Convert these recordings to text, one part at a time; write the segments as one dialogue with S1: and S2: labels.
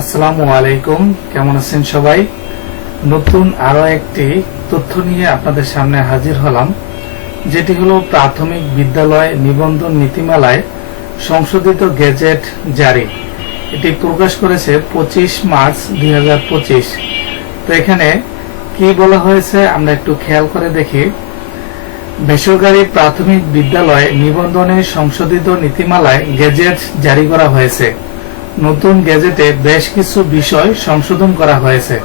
S1: আসসালামু আলাইকুম। কেমন আছেন সবাই? নতুন আরও একটি তথ্য নিয়ে আপনাদের সামনে হাজির হলাম, যেটি হলো প্রাথমিক বিদ্যালয় নিবন্ধন নীতিমালায় সংশোধিত গেজেট জারি। এটি প্রকাশ করেছে পঁচিশ মার্চ দুই হাজার পঁচিশ। তো এখানে কি বলা হয়েছে আমরা একটু খেয়াল করে দেখি। বেসরকারি প্রাথমিক বিদ্যালয় নিবন্ধনে সংশোধিত নীতিমালায় গেজেট জারি করা হয়েছে। নতুন গেজেটে বেশ কিছু বিষয় সংশোধন করা হয়েছে।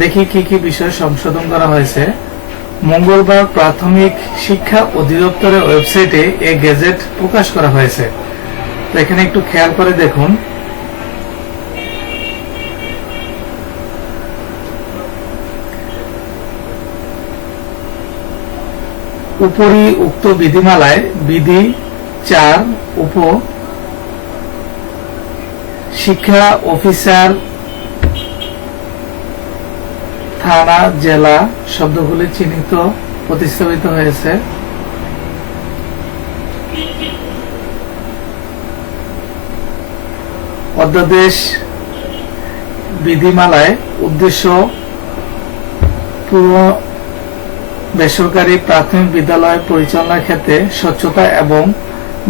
S1: দেখি কি কি বিষয় সংশোধন করা হয়েছে। মঙ্গলবার প্রাথমিক শিক্ষা অধিদপ্তরের ওয়েবসাইটে এই গেজেট প্রকাশ করা হয়েছে। তো এখানে একটু খেয়াল করে দেখুন। উপরি উক্ত বিধিমালায় বিধি চার উপ শিক্ষা অফিসার, থানা, জেলা শব্দগুলি চিহ্নিত, প্রতিস্থাপিত হয়েছে। অধ্যাদেশ বিধিমালায় উদ্দেশ্য পুরো বেসরকারি প্রাথমিক বিদ্যালয় পরিচালনার ক্ষেত্রে স্বচ্ছতা এবং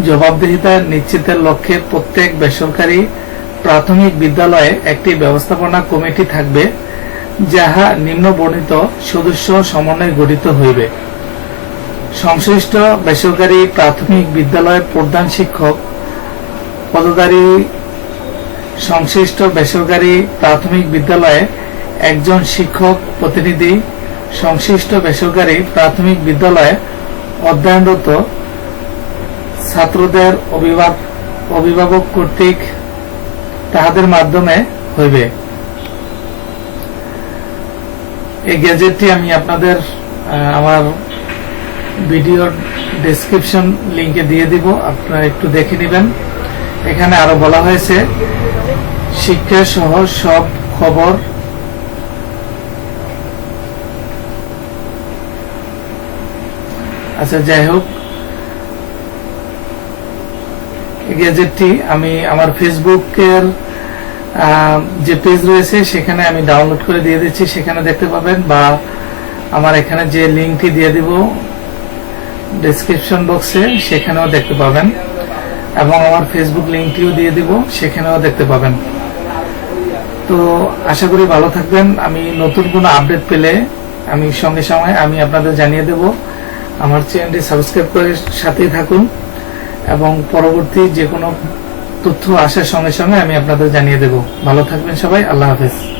S1: জবাবদিহিতা নিশ্চিতের লক্ষ্যে প্রত্যেক বেসরকারি প্রাথমিক বিদ্যালয়ে একটি ব্যবস্থাপনা কমিটি থাকবে, যাহা নিম্ন বর্ণিত সদস্য সমন্বয়ে গঠিত হইবে। সংশ্লিষ্ট বেসরকারি প্রাথমিক বিদ্যালয়ের প্রধান শিক্ষক, পদধারী, সংশ্লিষ্ট বেসরকারি প্রাথমিক বিদ্যালয়ে একজন শিক্ষক প্রতিনিধি, সংশ্লিষ্ট বেসরকারি প্রাথমিক বিদ্যালয়ে অধ্যয়নরত ছাত্রদের অভিভাবক অভিভাবক কর্তৃক তাহাদের মাধ্যমে হইবে। এই গ্যাজেটটি আমি আপনাদের আমার ভিডিওর ডেসক্রিপশন লিংকে দিয়ে দিব, আপনারা একটু দেখে নেবেন। এখানে আরও বলা হয়েছে, শিক্ষা সহ সব খবর আচ্ছা যাই হোক। গ্যাজেটটি আমি আমার ফেসবুকের যে পেজ রয়েছে, সেখানে আমি ডাউনলোড করে দিয়ে দিচ্ছি। সেখানে দেখতে পাবেন বা আমার এখানে যে লিঙ্কটি দিয়ে দিব ডেসক্রিপশন বক্সে সেখানেও দেখতে পাবেন। এবং আমার ফেসবুক লিঙ্কটিও দিয়ে দিব, সেখানেও দেখতে পাবেন। তো আশা করি ভালো থাকবেন। আমি নতুন কোনো আপডেট পেলে আমি সঙ্গে সঙ্গে আমি আপনাদের জানিয়ে দেব। আমার চ্যানেলটি সাবস্ক্রাইব করে সাথেই থাকুন। এবং পরবর্তী যে কোনো তথ্য আসার সঙ্গে সঙ্গে আমি আপনাদের জানিয়ে দেব। ভালো থাকবেন সবাই আল্লাহ হাফেজ।